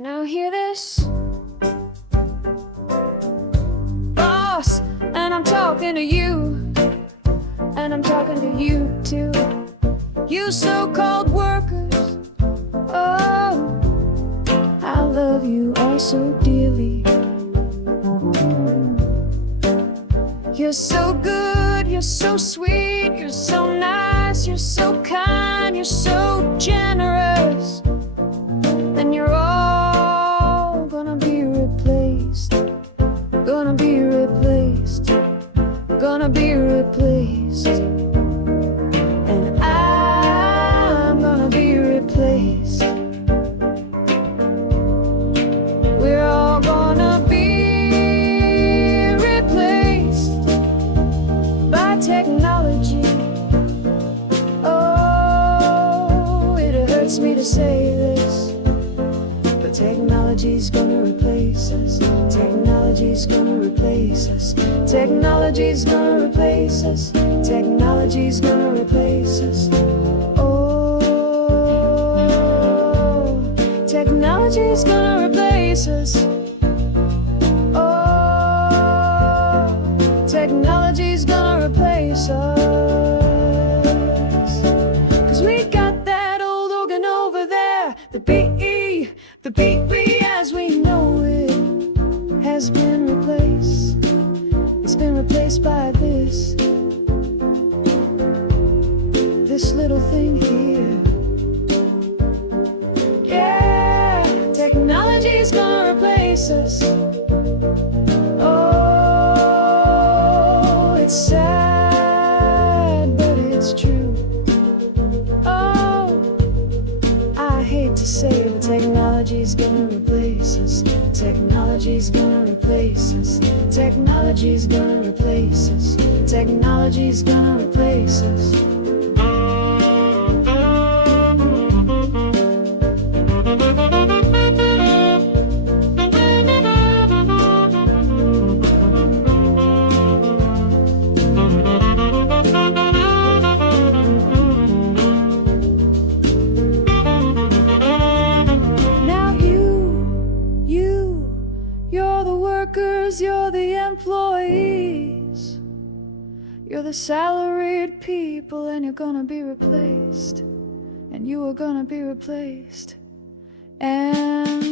Now hear this, boss, and I'm talking to you, and I'm talking to you too. You so-called workers, oh, I love you all so dearly. You're so good, you're so sweet, you're so nice, you're so kind, you're so generous. And you're all gonna be replaced, gonna be replaced, gonna be replaced. And I'm gonna be replaced. We're all gonna be replaced by technology. Oh, it hurts me to say this, but technology's gonna replace us. Technology's gonna replace us. Technology's gonna replace us. Technology's gonna replace us. Oh, technology's gonna replace us. Oh, technology's gonna replace us. 'Cause we got that old organ over there, the BE, the BE as we know it has been replaced. It's been replaced by this little thing here. Yeah, technology's gonna replace us. Oh, it's sad, but it's true. Oh, I hate to say it, but technology's gonna replace us. Technology's gonna replace us. Technology's gonna replace us. Technology's gonna replace us. You're the workers, you're the employees, you're the salaried people, and you're gonna be replaced, and you are gonna be replaced, and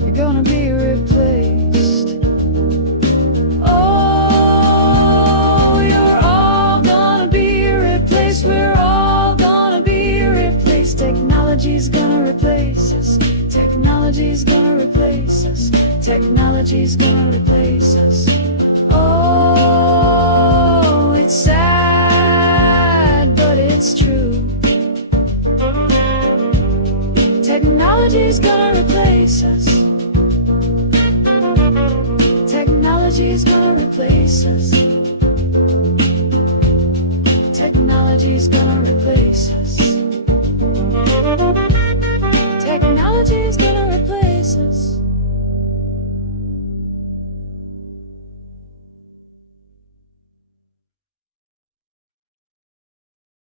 you're gonna be replaced. Oh, you're all gonna be replaced, we're all gonna be replaced. Technology's gonna replace us. Technology's gonna replace us. Technology's gonna replace us. Oh, it's sad, but it's true. Technology's gonna replace us. Technology's gonna replace us. Technology's gonna replace us.